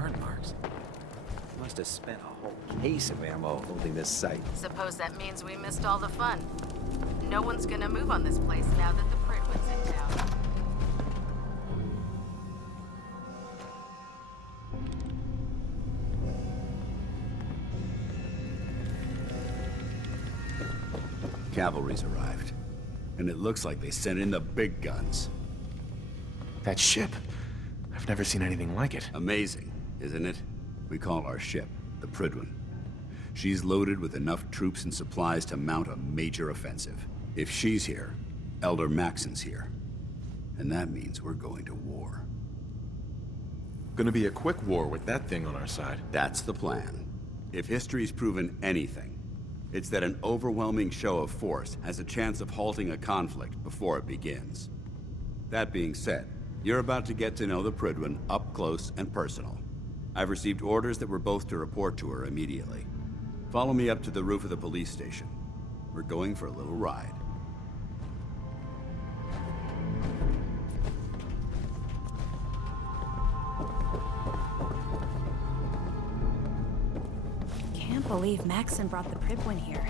burn marks. Must have spent a whole case of ammo holding this site. Suppose that means we missed all the fun. No one's gonna move on this place now that the Prydwen's in town. Cavalry's arrived. And it looks like they sent in the big guns. That ship. I've never seen anything like it. Amazing, isn't it? We call our ship the Prydwen. She's loaded with enough troops and supplies to mount a major offensive. If she's here, Elder Maxson's here. And that means we're going to war. Gonna be a quick war with that thing on our side. That's the plan. If history's proven anything, it's that an overwhelming show of force has a chance of halting a conflict before it begins. That being said, you're about to get to know the Prydwen up close and personal. I've received orders that we're both to report to her immediately. Follow me up to the roof of the police station. We're going for a little ride. Can't believe Maxson brought the Prydwen here.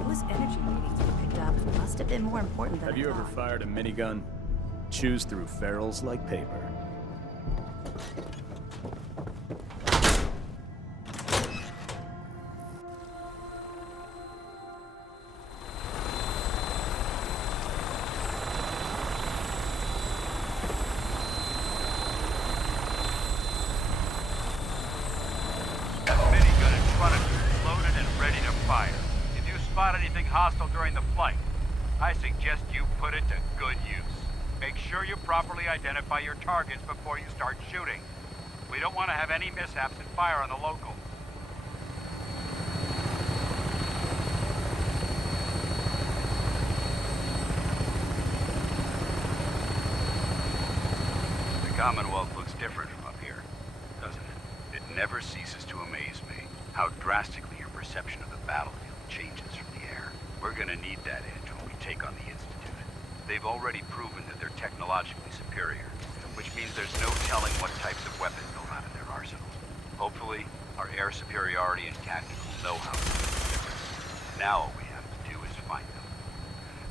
Those energy readings we picked up must have been more important than Have I you ever thought. fired a minigun? Chews through ferrules like paper. That minigun in front of you is loaded and ready to fire. If you spot anything hostile during the flight, I suggest you put it to good use. Make sure you properly identify your targets before you start shooting. We don't want to have any mishaps and fire on the locals. The Commonwealth looks different from up here, doesn't it? It never ceases to amaze me how drastically your perception of the battlefield changes from the air. We're gonna need that edge when we take on the Institute. They've already proven that they're technologically superior, which means there's no telling what types of weapons they'll have in their arsenal. Hopefully, our air superiority and tactical know-how will make the difference. Now all we have to do is find them.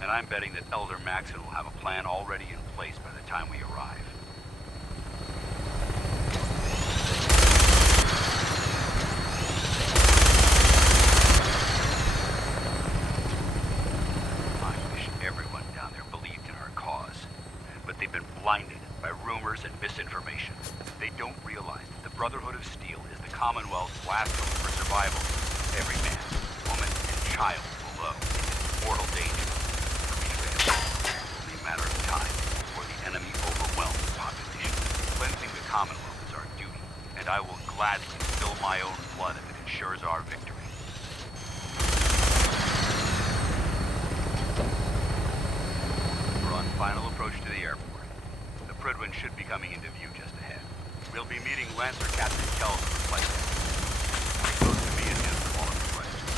And I'm betting that Elder Maxson will have a plan already in place by the time we arrive. Blinded by rumors and misinformation. They don't realize that the Brotherhood of Steel is the Commonwealth's last hope for survival. Every man, woman, and child below is in mortal danger. For me to fail, it's only a matter of time before the enemy overwhelms the population. Cleansing the Commonwealth is our duty, and I will gladly spill my own blood if it ensures our victory. We're on final approach to the airport. Prydwen should be coming into view just ahead. We'll be meeting Lancer Captain Kells on the flight deck. Stay close to me and him for all of your questions.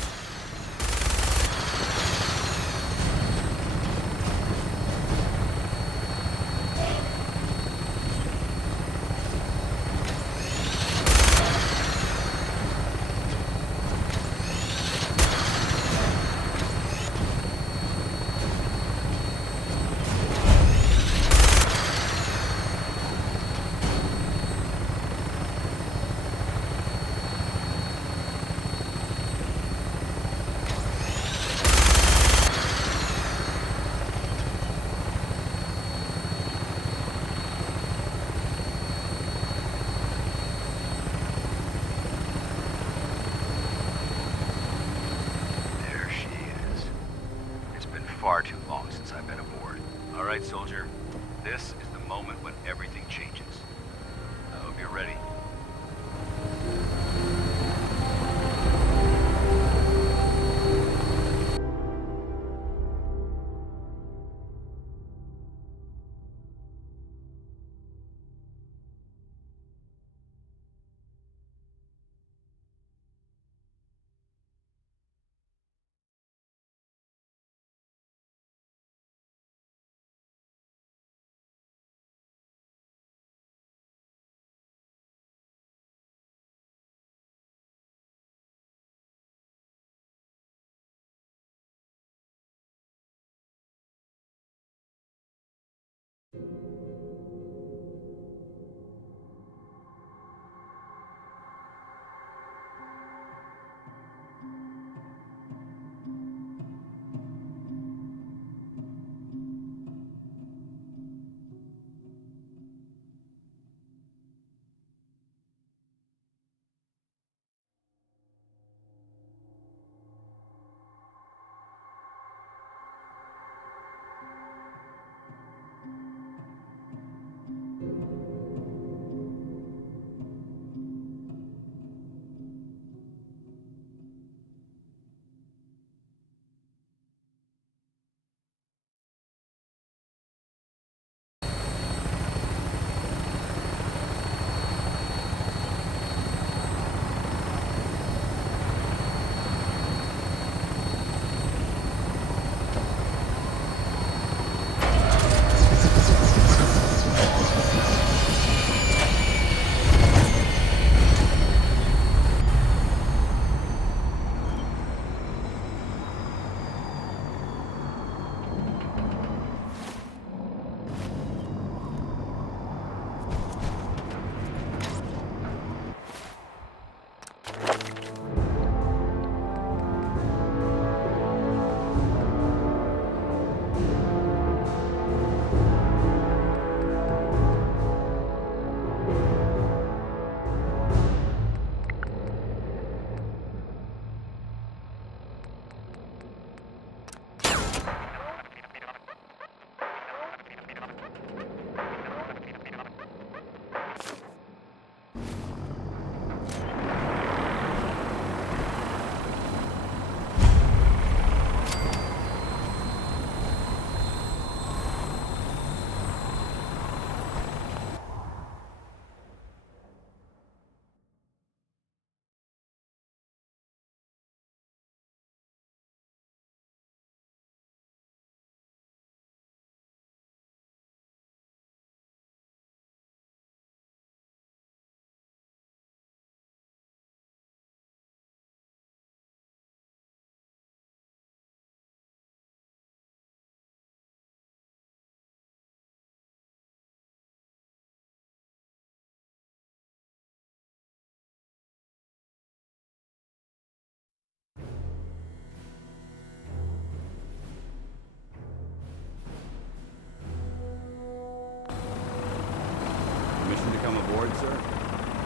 to come aboard, sir?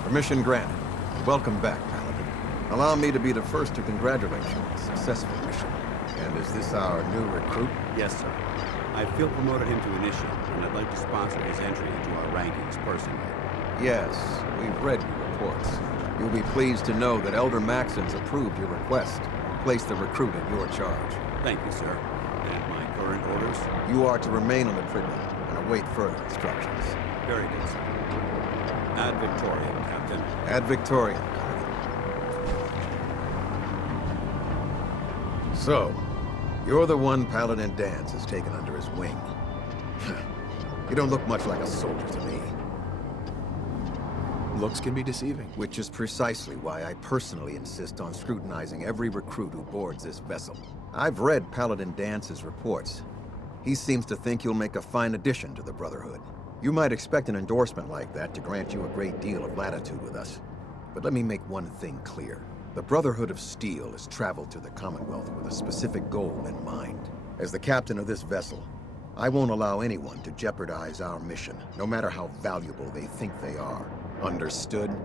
Permission granted. Welcome back, Paladin. Allow me to be the first to congratulate you on a successful mission. And is this our new recruit? Yes, sir. I feel promoted him to initiate, and I'd like to sponsor his entry into our rankings personally. Yes, we've read your reports. You'll be pleased to know that Elder Maxon's approved your request. Place the recruit in your charge. Thank you, sir. And my current orders? You are to remain on the Pridwen and await further instructions. Very good, sir. Ad Victoriam, Captain. Ad Victoriam, Paladin. So, you're the one Paladin Danse has taken under his wing. You don't look much like a soldier to me. Looks can be deceiving. Which is precisely why I personally insist on scrutinizing every recruit who boards this vessel. I've read Paladin Dance's reports. He seems to think you'll make a fine addition to the Brotherhood. You might expect an endorsement like that to grant you a great deal of latitude with us. But let me make one thing clear. The Brotherhood of Steel has traveled to the Commonwealth with a specific goal in mind. As the captain of this vessel, I won't allow anyone to jeopardize our mission, no matter how valuable they think they are. Understood?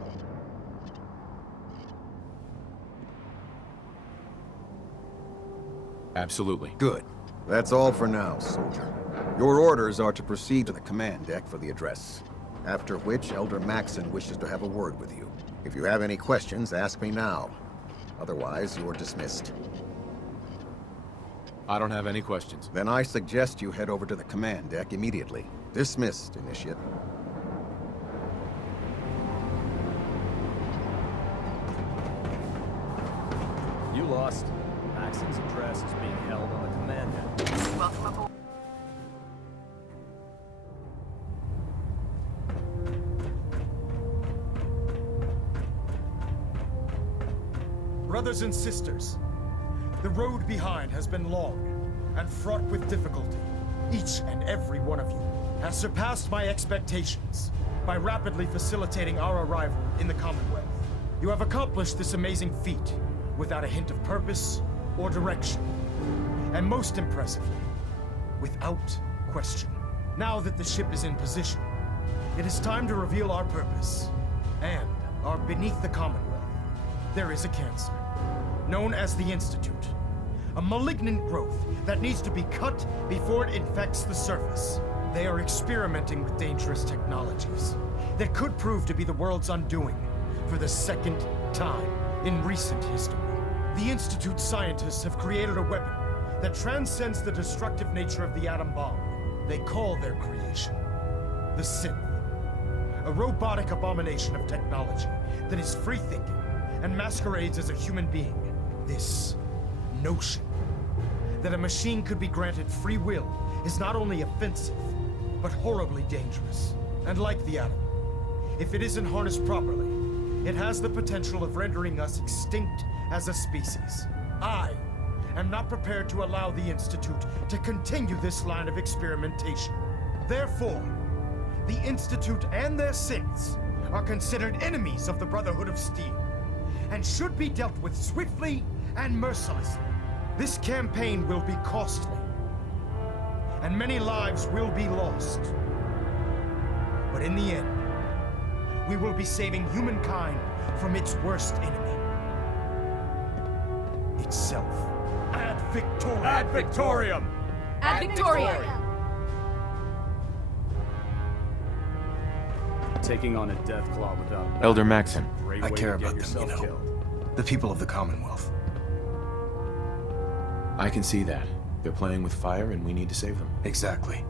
Absolutely. Good. That's all for now, soldier. Your orders are to proceed to the command deck for the address. After which, Elder Maxon wishes to have a word with you. If you have any questions, ask me now. Otherwise, you're dismissed. I don't have any questions. Then I suggest you head over to the command deck immediately. Dismissed, Initiate. You lost. Maxon's address is being held on the command deck. Welcome aboard. Brothers and sisters, the road behind has been long and fraught with difficulty. Each and every one of you has surpassed my expectations by rapidly facilitating our arrival in the Commonwealth. You have accomplished this amazing feat without a hint of purpose or direction. And most impressively, without question. Now that the ship is in position, it is time to reveal our purpose. And our beneath the Commonwealth, there is a cancer, known as the Institute. A malignant growth that needs to be cut before it infects the surface. They are experimenting with dangerous technologies that could prove to be the world's undoing for the second time in recent history. The Institute scientists have created a weapon that transcends the destructive nature of the atom bomb. They call their creation the Synth. A robotic abomination of technology that is free-thinking and masquerades as a human being. This notion that a machine could be granted free will is not only offensive, but horribly dangerous. And like the atom, if it isn't harnessed properly, it has the potential of rendering us extinct as a species. I am not prepared to allow the Institute to continue this line of experimentation. Therefore, the Institute and their synths are considered enemies of the Brotherhood of Steel, and should be dealt with swiftly and mercilessly. This campaign will be costly, and many lives will be lost. But in the end, we will be saving humankind from its worst enemy. Itself. Ad Victoriam! Ad Victoriam! Ad Victoriam! Taking on a Deathclaw without Elder Maxon. great I way care to get about them, yourself you know. killed. The people of the Commonwealth. I can see that. They're playing with fire and we need to save them. Exactly.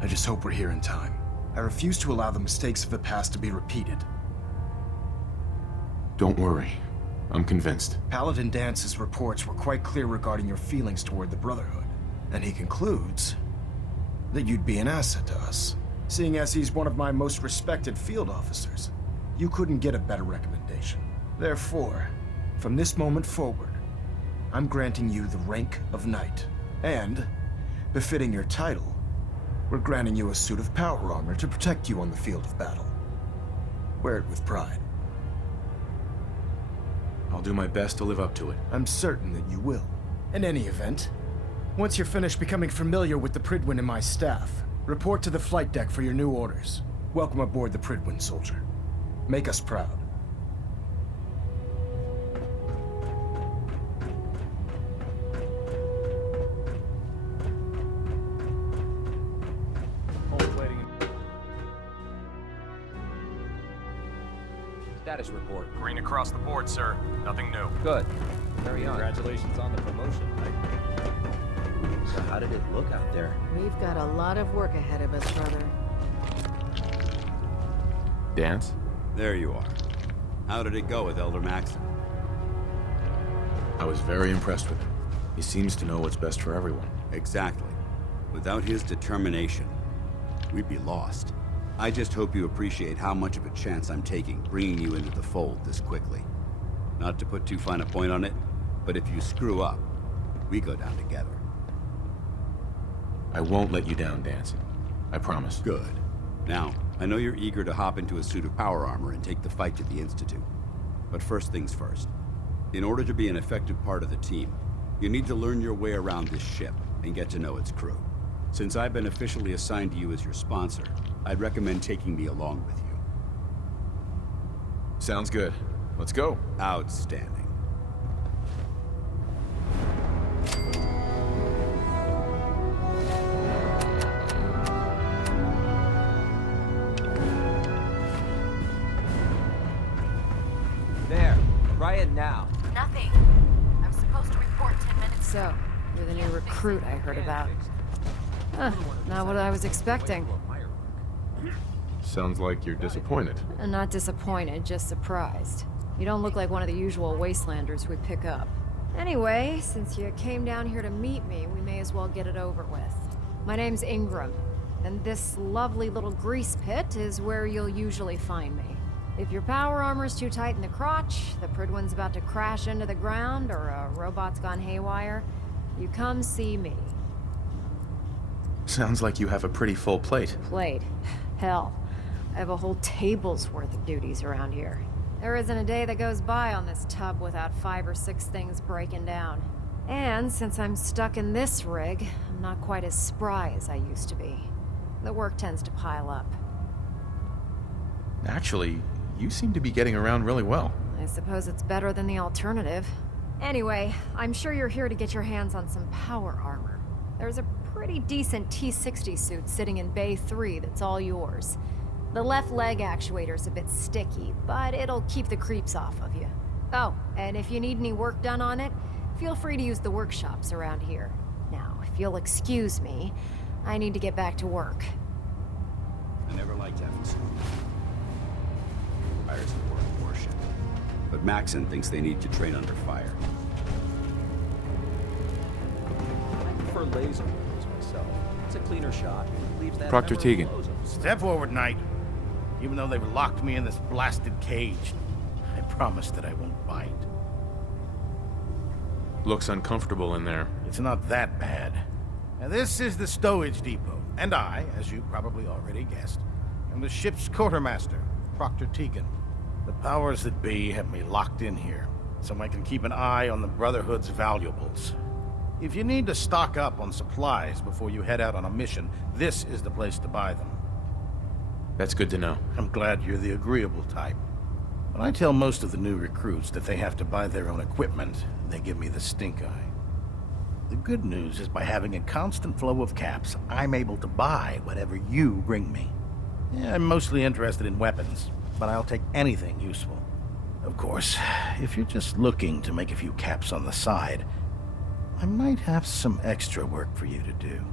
I just hope we're here in time. I refuse to allow the mistakes of the past to be repeated. Don't worry. I'm convinced. Paladin Dance's reports were quite clear regarding your feelings toward the Brotherhood. And he concludes that you'd be an asset to us. Seeing as he's one of my most respected field officers, you couldn't get a better recommendation. Therefore, from this moment forward, I'm granting you the rank of Knight. And, befitting your title, we're granting you a suit of power armor to protect you on the field of battle. Wear it with pride. I'll do my best to live up to it. I'm certain that you will. In any event, once you're finished becoming familiar with the Prydwen and my staff, report to the flight deck for your new orders. Welcome aboard the Prydwen, soldier. Make us proud. Status report. Green across the board, sir. Nothing new. Good. Carry on. Congratulations on the promotion. So how did it look out there? We've got a lot of work ahead of us, brother. Dance? There you are. How did it go with Elder Maxon? I was very impressed with him. He seems to know what's best for everyone. Exactly. Without his determination, we'd be lost. I just hope you appreciate how much of a chance I'm taking bringing you into the fold this quickly. Not to put too fine a point on it, but if you screw up, we go down together. I won't let you down, Danson. I promise. Good. Now, I know you're eager to hop into a suit of power armor and take the fight to the Institute. But first things first. In order to be an effective part of the team, you need to learn your way around this ship and get to know its crew. Since I've been officially assigned to you as your sponsor, I'd recommend taking me along with you. Sounds good. Let's go. Outstanding. There. Try it now. Nothing. I'm supposed to report 10 minutes. So, you're the new recruit I heard about. Huh, not what I was expecting. Sounds like you're disappointed. I'm not disappointed, just surprised. You don't look like one of the usual wastelanders we pick up. Anyway, since you came down here to meet me, we may as well get it over with. My name's Ingram, and this lovely little grease pit is where you'll usually find me. If your power armor's too tight in the crotch, the Prydwen's about to crash into the ground, or a robot's gone haywire, you come see me. Sounds like you have a pretty full plate. Plate? Hell, I have a whole table's worth of duties around here. There isn't a day that goes by on this tub without 5 or 6 things breaking down. And since I'm stuck in this rig, I'm not quite as spry as I used to be. The work tends to pile up. Actually, you seem to be getting around really well. I suppose it's better than the alternative. Anyway, I'm sure you're here to get your hands on some power armor. There's a pretty decent T-60 suit sitting in Bay 3 that's all yours. The left leg actuator's a bit sticky, but it'll keep the creeps off of you. Oh, and if you need any work done on it, feel free to use the workshops around here. Now, if you'll excuse me, I need to get back to work. I never liked having fires aboard a warship. But Maxon thinks they need to train under fire. I prefer laser weapons myself. It's a cleaner shot. Leaves that Proctor memory Tegan. close. Step forward, Knight. Even though they've locked me in this blasted cage, I promise that I won't bite. Looks uncomfortable in there. It's not that bad. Now, this is the stowage depot, and I, as you probably already guessed, am the ship's quartermaster, Proctor Tegan. The powers that be have me locked in here, so I can keep an eye on the Brotherhood's valuables. If you need to stock up on supplies before you head out on a mission, this is the place to buy them. That's good to know. I'm glad you're the agreeable type. When I tell most of the new recruits that they have to buy their own equipment, they give me the stink eye. The good news is by having a constant flow of caps, I'm able to buy whatever you bring me. Yeah, I'm mostly interested in weapons, but I'll take anything useful. Of course, if you're just looking to make a few caps on the side, I might have some extra work for you to do.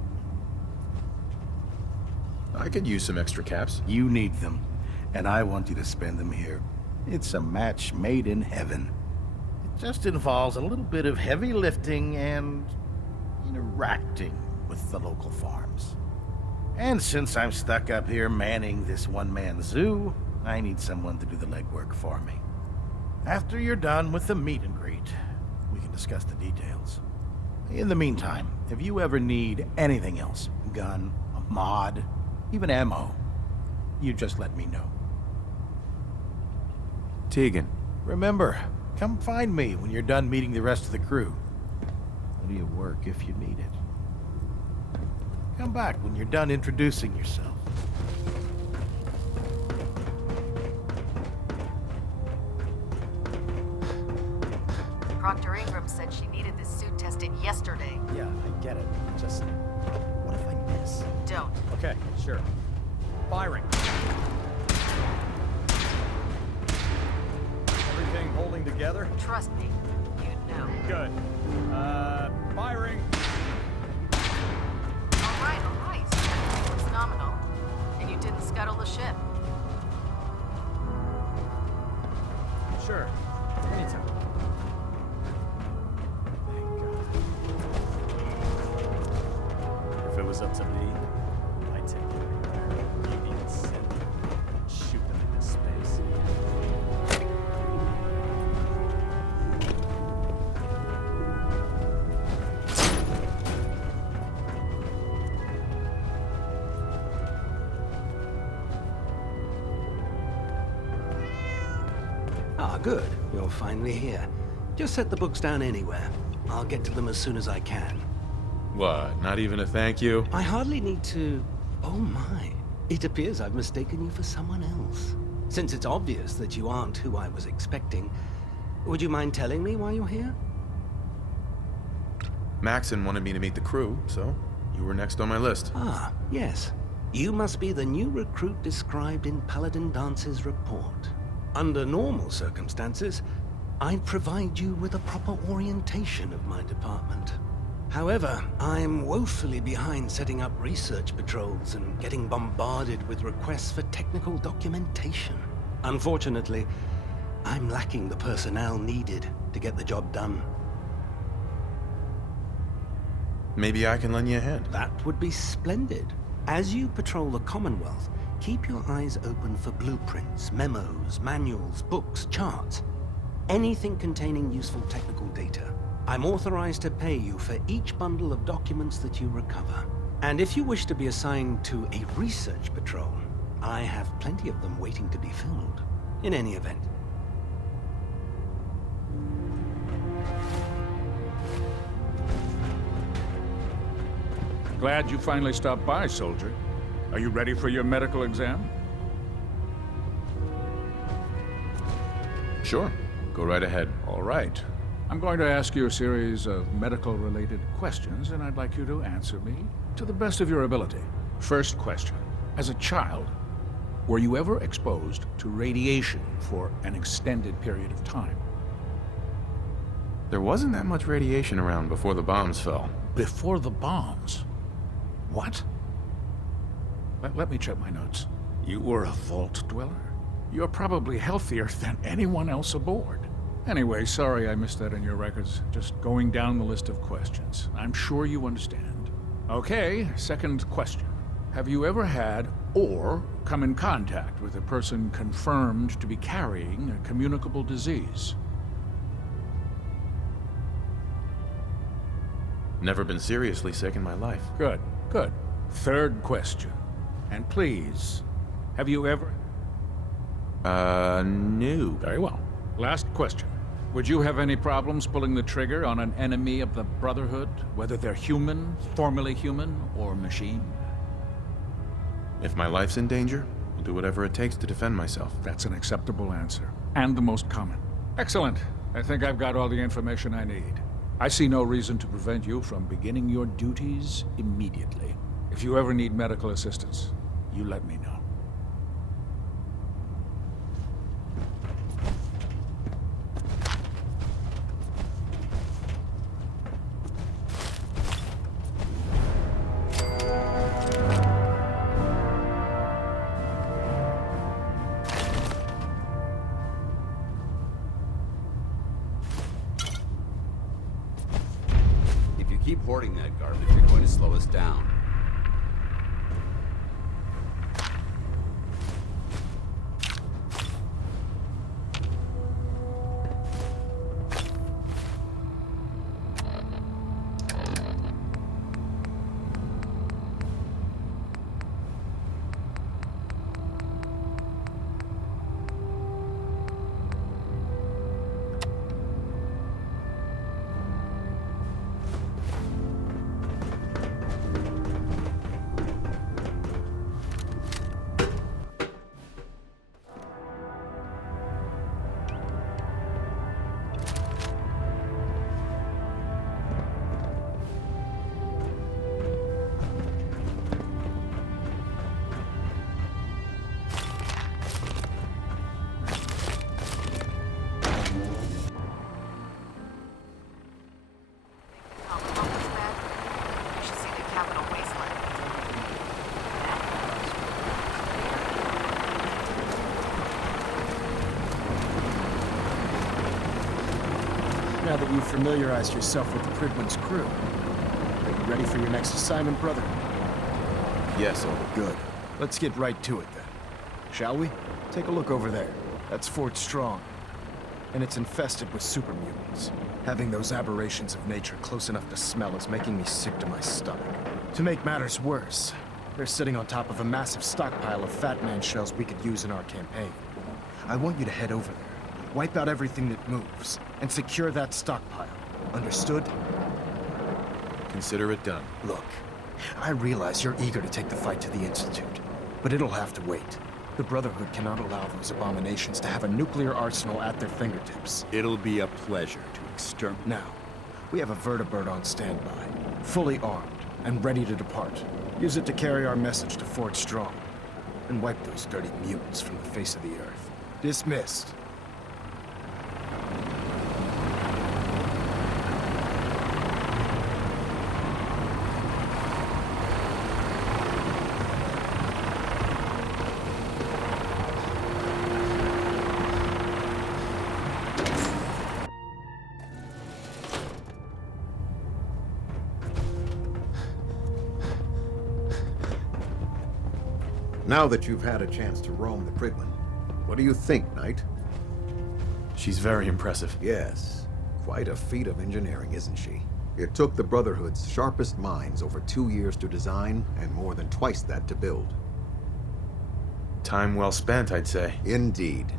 I could use some extra caps. You need them, and I want you to spend them here. It's a match made in heaven. It just involves a little bit of heavy lifting and interacting with the local farms. And since I'm stuck up here manning this one-man zoo, I need someone to do the legwork for me. After you're done with the meet and greet, we can discuss the details. In the meantime, if you ever need anything else, gun, a mod, even ammo, you just let me know. Tegan. Remember, come find me when you're done meeting the rest of the crew. Plenty of work if you need it. Come back when you're done introducing yourself. Proctor Ingram said she needed this suit tested yesterday. Yeah, I get it. Just, what if I miss? Don't. Okay, sure. Firing. Everything holding together? Trust me, you'd know. Good. Firing. All right. It's nominal. And you didn't scuttle the ship. Sure. Anytime. Thank God. If it was up to me, I'd take it anywhere. You need to send them. Shoot them into space. Ah, good. You're finally here. Just set the books down anywhere. I'll get to them as soon as I can. What, not even a thank you? I hardly need to... Oh my. It appears I've mistaken you for someone else. Since it's obvious that you aren't who I was expecting, would you mind telling me why you're here? Maxon wanted me to meet the crew, so you were next on my list. Ah, yes. You must be the new recruit described in Paladin Dance's report. Under normal circumstances, I'd provide you with a proper orientation of my department. However, I'm woefully behind setting up research patrols and getting bombarded with requests for technical documentation. Unfortunately, I'm lacking the personnel needed to get the job done. Maybe I can lend you a hand. That would be splendid. As you patrol the Commonwealth, keep your eyes open for blueprints, memos, manuals, books, charts. Anything containing useful technical data. I'm authorized to pay you for each bundle of documents that you recover. And if you wish to be assigned to a research patrol, I have plenty of them waiting to be filled. In any event. Glad you finally stopped by, soldier. Are you ready for your medical exam? Sure. Go right ahead. All right. I'm going to ask you a series of medical-related questions, and I'd like you to answer me to the best of your ability. First question. As a child, were you ever exposed to radiation for an extended period of time? There wasn't that much radiation around before the bombs fell. Before the bombs? What? Let me check my notes. You were a vault dweller? You're probably healthier than anyone else aboard. Anyway, sorry I missed that in your records. Just going down the list of questions. I'm sure you understand. Okay, second question. Have you ever had or come in contact with a person confirmed to be carrying a communicable disease? Never been seriously sick in my life. Good, good. Third question. And please, have you ever... No. Very well. Last question. Would you have any problems pulling the trigger on an enemy of the Brotherhood, whether they're human, formerly human, or machine? If my life's in danger, I'll do whatever it takes to defend myself. That's an acceptable answer, and the most common. Excellent. I think I've got all the information I need. I see no reason to prevent you from beginning your duties immediately. If you ever need medical assistance, you let me know. If you keep hoarding that garbage, you're going to slow us down. Now that you've familiarized yourself with the Prydwen's crew, are you ready for your next assignment, brother? Yes, Elder. Good. Let's get right to it then. Shall we? Take a look over there. That's Fort Strong. And it's infested with super mutants. Having those aberrations of nature close enough to smell is making me sick to my stomach. To make matters worse, they're sitting on top of a massive stockpile of Fat Man shells we could use in our campaign. I want you to head over there, wipe out everything that moves, and secure that stockpile. Understood? Consider it done. Look, I realize you're eager to take the fight to the Institute, but it'll have to wait. The Brotherhood cannot allow those abominations to have a nuclear arsenal at their fingertips. It'll be a pleasure to exterminate. Now, we have a vertibird on standby, fully armed and ready to depart. Use it to carry our message to Fort Strong, and wipe those dirty mutants from the face of the earth. Dismissed. Now that you've had a chance to roam the Prydwen, what do you think, Knight? She's very impressive. Yes. Quite a feat of engineering, isn't she? It took the Brotherhood's sharpest minds over 2 years to design, and more than twice that to build. Time well spent, I'd say. Indeed.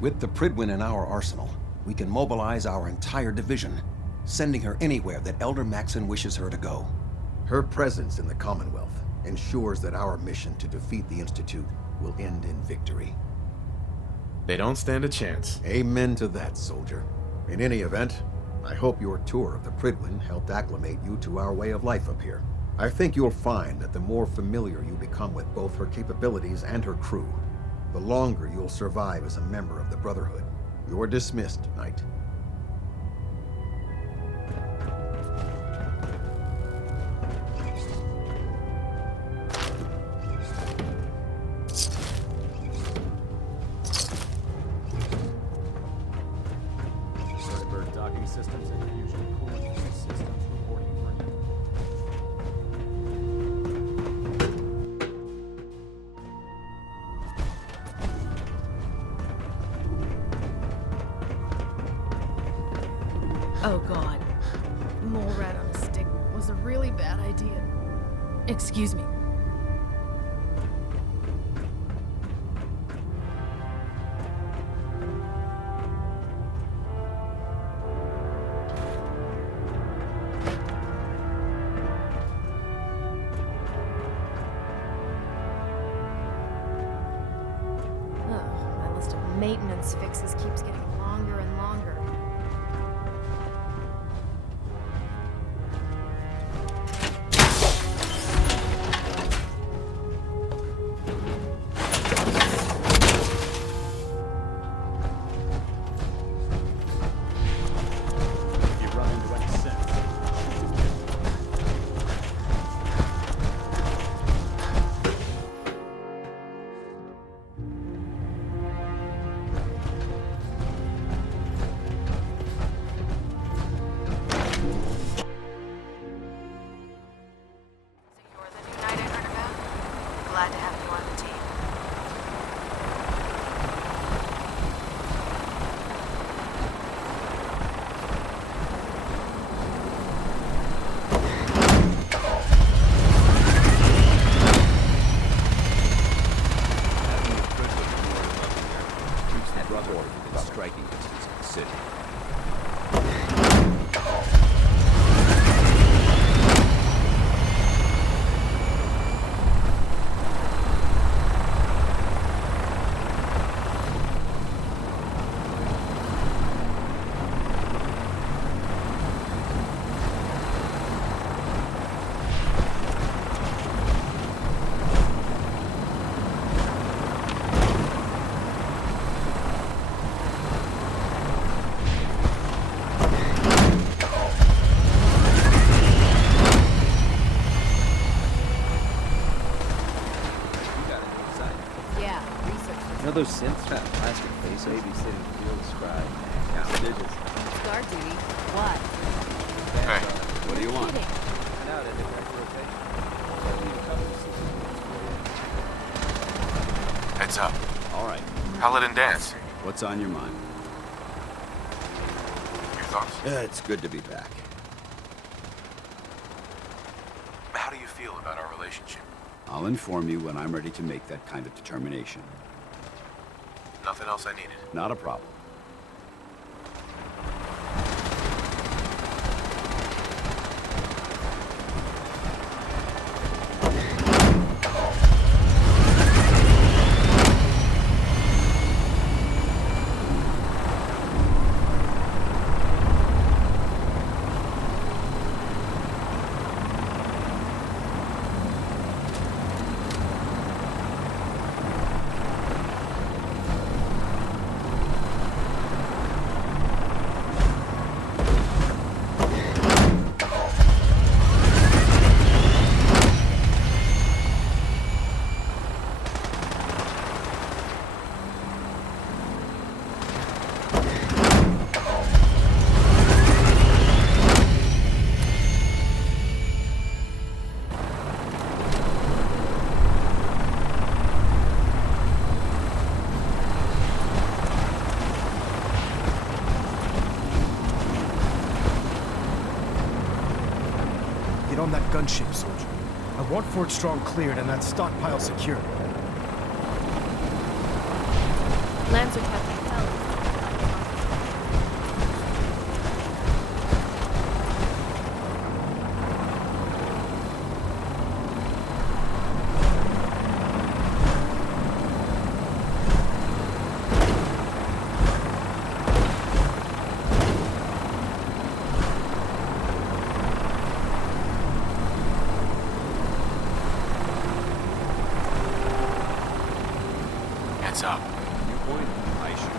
With the Prydwen in our arsenal, we can mobilize our entire division, sending her anywhere that Elder Maxson wishes her to go. Her presence in the Commonwealth ensures that our mission to defeat the Institute will end in victory. They don't stand a chance. Amen to that, soldier. In any event, I hope your tour of the Prydwen helped acclimate you to our way of life up here. I think you'll find that the more familiar you become with both her capabilities and her crew, the longer you'll survive as a member of the Brotherhood. You're dismissed, Knight. Vertibird docking systems and fusion cooling systems reporting green. Oh god. Mole rat on a stick was a really bad idea. Excuse me. My list of maintenance fixes keeps getting longer and longer. If you run into any sense, So you're the new knight I heard about? Glad to have you on the team. Having the Prydwen in order up here keeps the Brotherhood within striking distance of the city. You got a new assignment. Yeah, research. You know those synths? That plastic face babysitting field scribe. Count digits. our duty. What? Hey. What do you want? Kidding. Heads up. All right. Paladin Dance. What's on your mind? Your thoughts? It's good to be back. How do you feel about our relationship? I'll inform you when I'm ready to make that kind of determination. Nothing else I needed. Not a problem. Get on that gunship, soldier. I want Fort Strong cleared and that stockpile secured. Lancer Captain Pell. Heads up. Your point? I should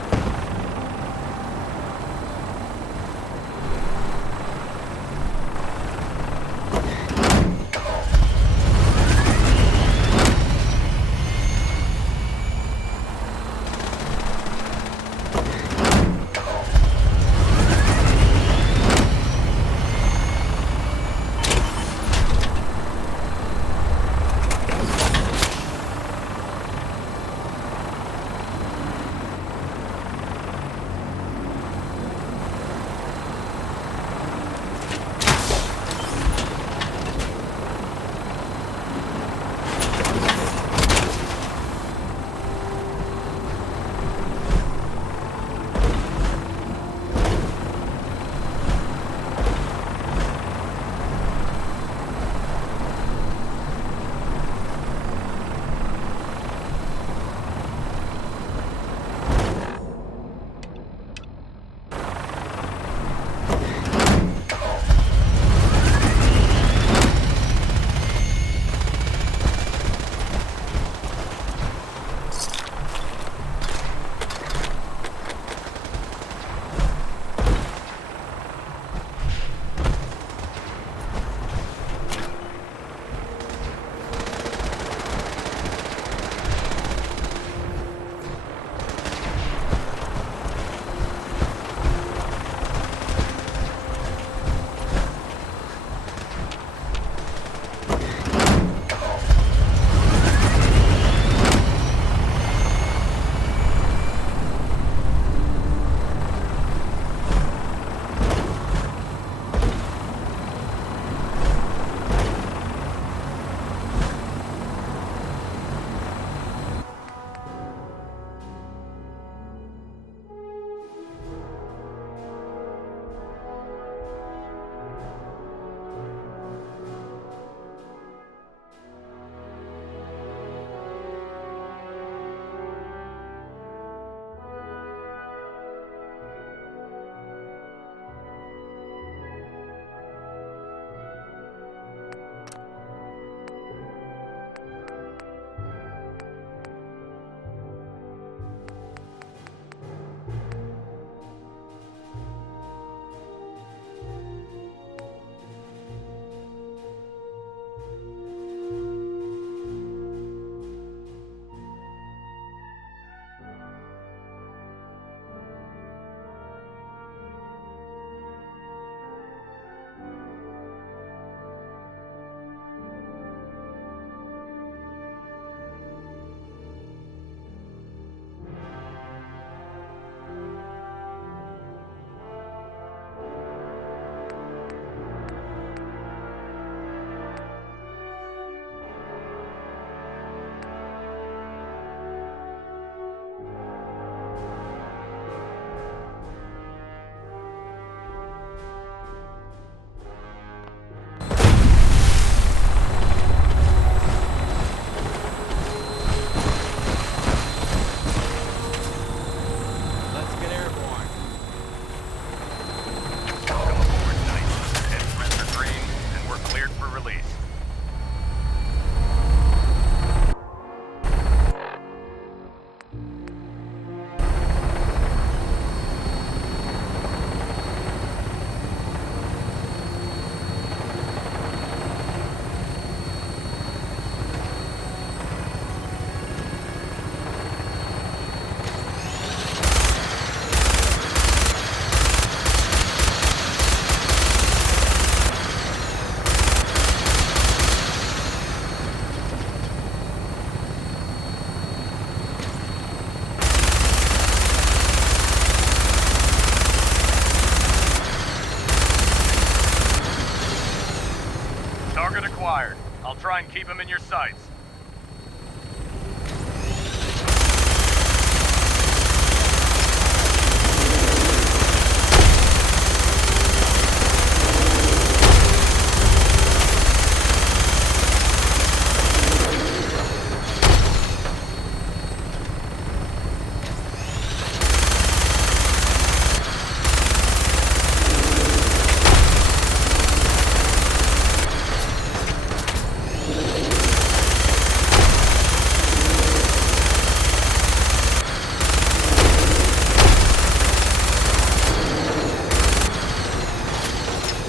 try and keep him in your sights.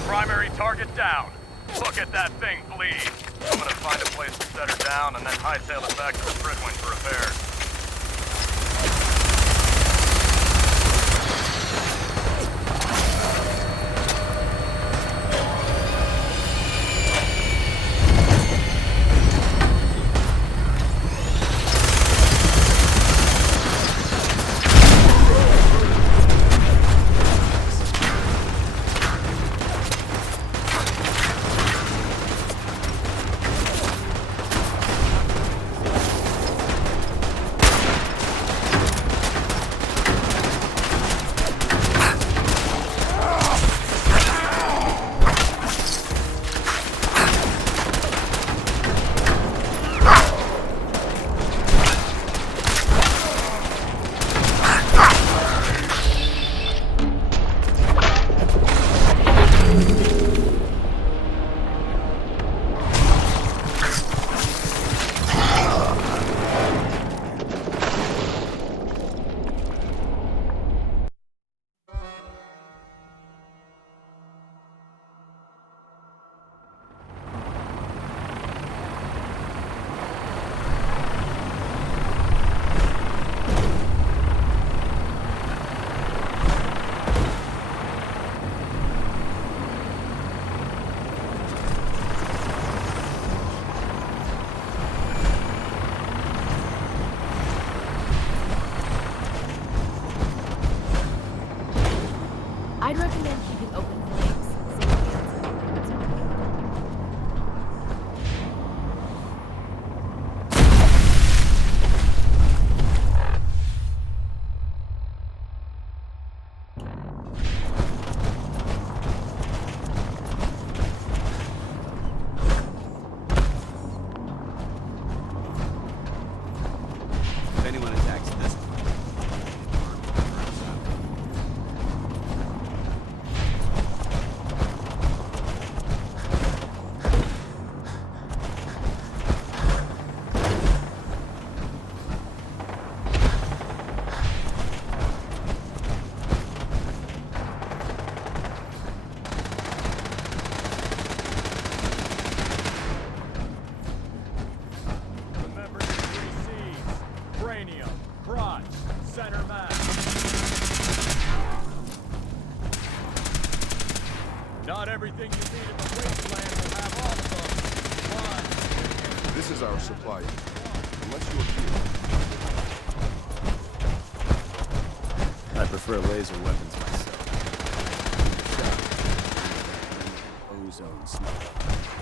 Primary target down. Look at that thing bleed. I'm gonna find a place to set her down and then hightail it back to the Fridwin for repairs. I'd recommend keeping open flames. Save hands and weapons on. If anyone attacks this Remember the 3 C's. Cranium, crotch, center mass. Not everything you need in the wasteland will have all of them. One. This is our supply. Unless you're here. I prefer laser weapons myself. Ozone smoke.